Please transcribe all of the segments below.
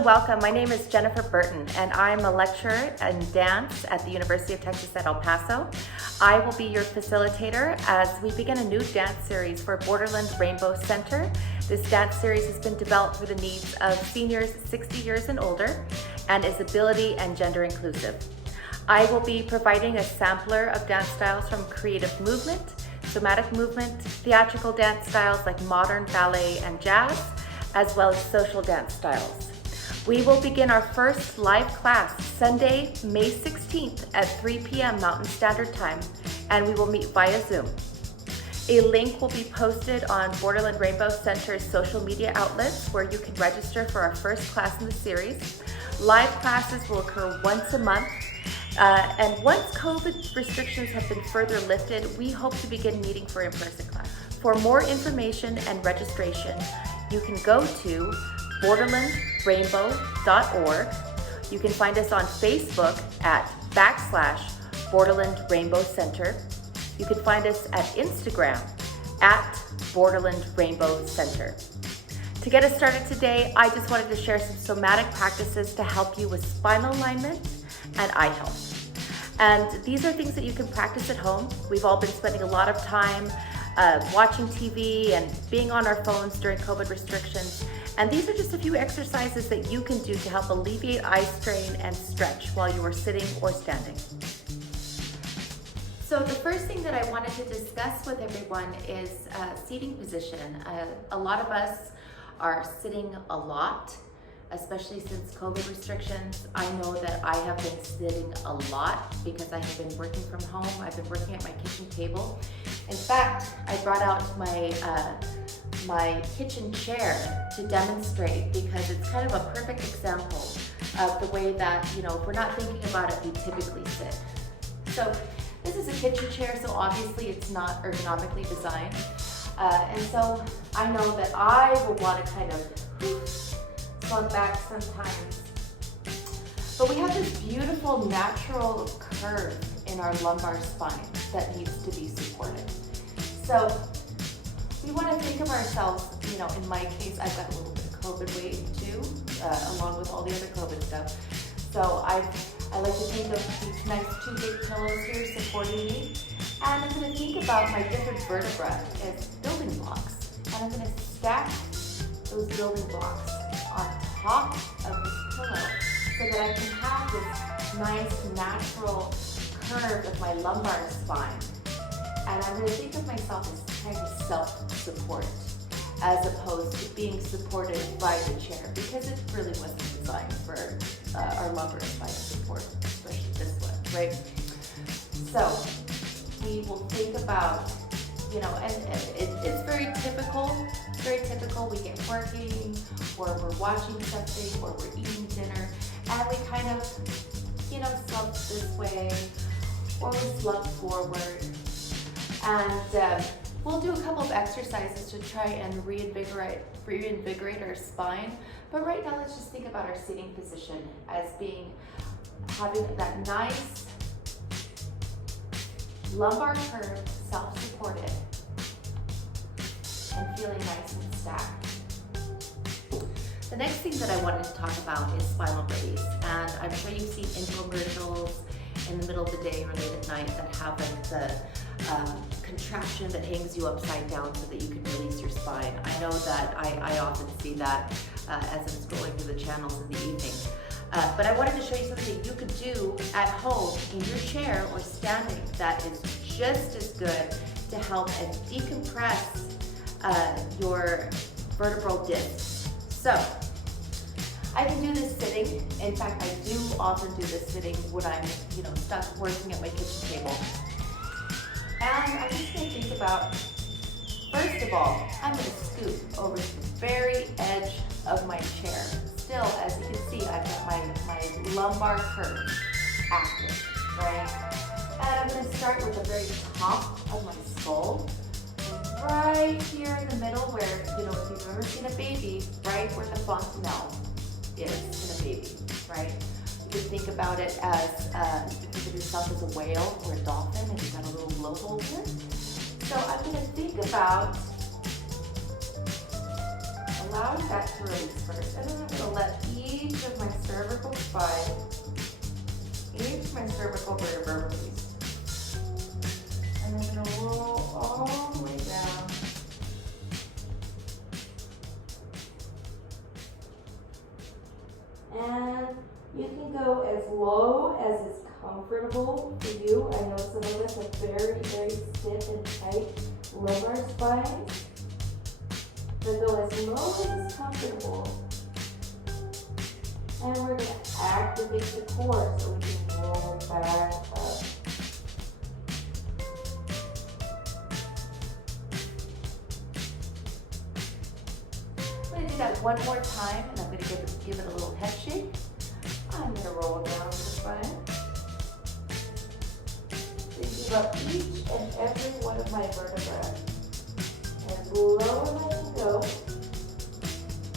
and welcome. My name is Jennifer Burton and I'm a lecturer in dance at the University of Texas at El Paso. I will be your facilitator as we begin a new dance series for Borderland Rainbow Center. This dance series has been developed for the needs of seniors 60 years and older and is ability and gender inclusive. I will be providing a sampler of dance styles from creative movement, somatic movement, theatrical dance styles like modern, ballet, and jazz, as well as social dance styles. We will begin our first live class Sunday, May 16th at 3 p.m. Mountain Standard Time, and we will meet via Zoom. A link will be posted on Borderland Rainbow Center's social media outlets where you can register for our first class in the series. Live classes will occur once a month, and once COVID restrictions have been further lifted, we hope to begin meeting for in-person class. For more information and registration, you can go to borderlandrainbow.org. You can find us on Facebook at /Borderland Rainbow Center. You can find us at Instagram at Borderland Rainbow Center. To get us started today, I just wanted to share some somatic practices to help you with spinal alignment and eye health. And these are things that you can practice at home. We've all been spending a lot of time watching TV and being on our phones during COVID restrictions. And these are just a few exercises that you can do to help alleviate eye strain and stretch while you are sitting or standing. So the first thing that I wanted to discuss with everyone is seating position. A lot of us are sitting a lot, especially since COVID restrictions. I know that I have been sitting a lot because I have been working from home. I've been working at my kitchen table. In fact, I brought out my kitchen chair to demonstrate because it's kind of a perfect example of the way that, if we're not thinking about it, we typically sit. So this is a kitchen chair, so obviously it's not ergonomically designed. And so I know that I will want to kind of slump back sometimes. But we have this beautiful natural curve in our lumbar spine that needs to be supported. So we want to think of ourselves, in my case, I've got a little bit of COVID weight too, along with all the other COVID stuff. So I like to think of these nice two big pillows here supporting me. And I'm going to think about my different vertebrae as building blocks. And I'm going to stack those building blocks on top of this pillow so that I can have this nice natural curve of my lumbar spine. And I'm going to think of myself as kind of self-support as opposed to being supported by the chair because it really wasn't designed for our lumbar spine support, especially this one, right? So we will think about, and it's very typical. We get working, or we're watching something, or we're eating dinner, and we kind of, slump this way, or we slump forward. And we'll do a couple of exercises to try and reinvigorate our spine. But right now, let's just think about our sitting position as having that nice lumbar curve, self-supported, and feeling nice and stacked. The next thing that I wanted to talk about is spinal release. And I'm sure you've seen infomercials in the middle of the day or late at night that have the contraption that hangs you upside down so that you can release your spine. I know that I often see that as I'm scrolling through the channels in the evening. But I wanted to show you something that you could do at home in your chair or standing that is just as good to help and decompress your vertebral discs. So I can do this sitting. In fact, I do often do this sitting when I'm, stuck working at my kitchen table. And I'm just going to think about, first of all, I'm going to scoot over to the very edge of my chair. Still, as you can see, I've got my lumbar curve active, right? And I'm going to start with the very top of my skull. And right here in the middle where, if you've ever seen a baby, right where the fontanelle is in a baby, right? You can think about it as, you can think of yourself as a whale or a dolphin, and you've got a little blowhole here. So I'm going to think about a allowing that to release first. And then I'm going to let each of my cervical spine, each of my cervical vertebra release. And I'm going to roll all the way down. And you can go as low as is comfortable for you. I know some of us have very, very stiff and tight lumbar spines. But go as low as is comfortable. And we're going to activate the core so we can roll back up. I'm going to do that one more time, and I'm going to give it a little head shake. I'm going to roll down the spine. Thinking about each and every one of my vertebrae. As low as I can go.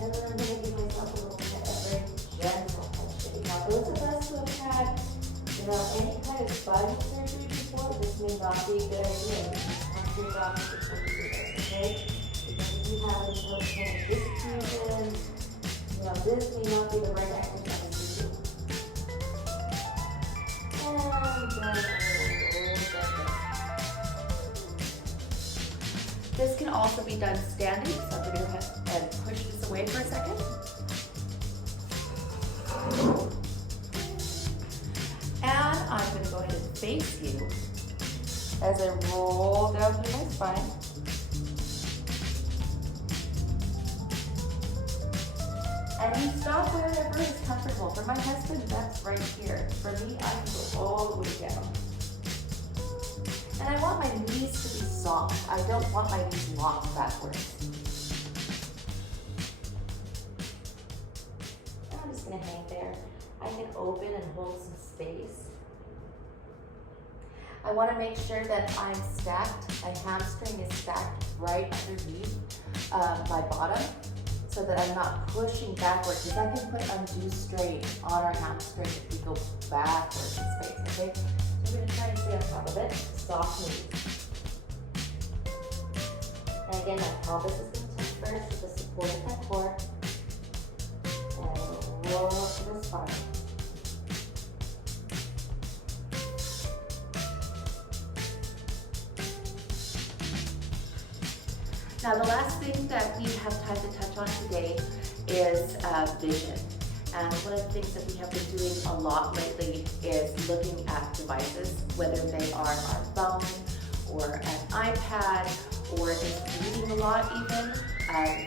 And then I'm going to give myself a little bit of very gentle head shake. Now, those of us who have had, any kind of spine surgery before, this may not be a good idea. You can talk to your doctor before you do this, okay? Because if you have any kind of disc fusion, this may not be the right exercise for you. And then roll back up. This can also be done standing, so I'm going to go ahead and push this away for a second. And I'm going to go ahead and face you as I roll down through my spine. And you stop wherever is comfortable. For my husband, that's right here. For me, I can go all the way down. And I want my knees to be soft. I don't want my knees locked backwards. And I'm just going to hang there. I can open and hold some space. I want to make sure that I'm stacked. My hamstring is stacked right underneath my bottom, so that I'm not pushing backwards, because I can put undue strain on our hamstring if we go backwards in space, okay? So I'm going to try and stay on top of it. Soft knees. And again, my pelvis is going to touch first with the support of my core. And roll up to the spine. Now, the last thing that we have time to touch on today is vision. And one of the things that we have been doing a lot lately is looking at devices, whether they are our phone or an iPad or just reading a lot even.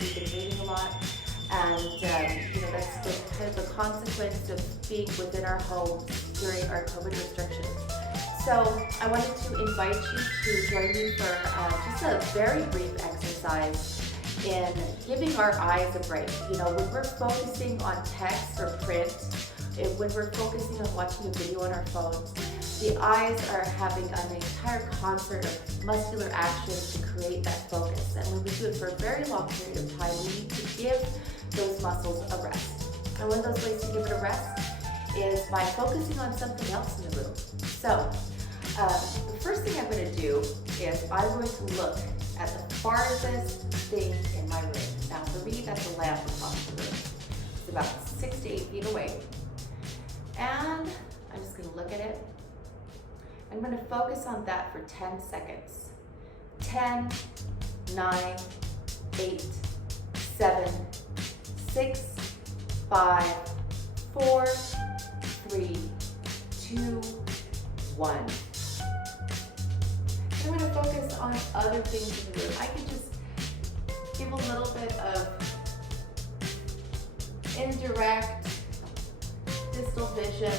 We've been reading a lot. And that's the kind of the consequence of being within our homes during our COVID restrictions. So I wanted to invite you to join me for just a very brief exercise in giving our eyes a break. When we're focusing on text or print, when we're focusing on watching a video on our phones, the eyes are having an entire concert of muscular action to create that focus. And when we do it for a very long period of time, we need to give those muscles a rest. And one of those ways to give it a rest is by focusing on something else in the room. So, the first thing I'm going to do is I'm going to look at the farthest thing in my room. Now, for me, that's a lamp across the room. It's about 6 to 8 feet away. And I'm just going to look at it. I'm going to focus on that for 10 seconds. 10, 9, 8, 7, 6, 5, 4, 3, 2, 1. I'm going to focus on other things in the room. I can just give a little bit of indirect distal vision,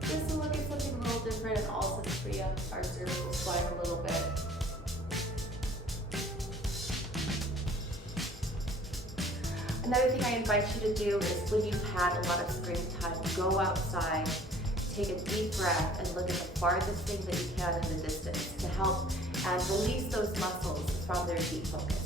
just to look at something a little different and also to free up our cervical spine a little bit. Another thing I invite you to do is when you've had a lot of screen time, go outside, take a deep breath, and look at the farthest thing that you can in the distance to help and release those muscles from their deep focus.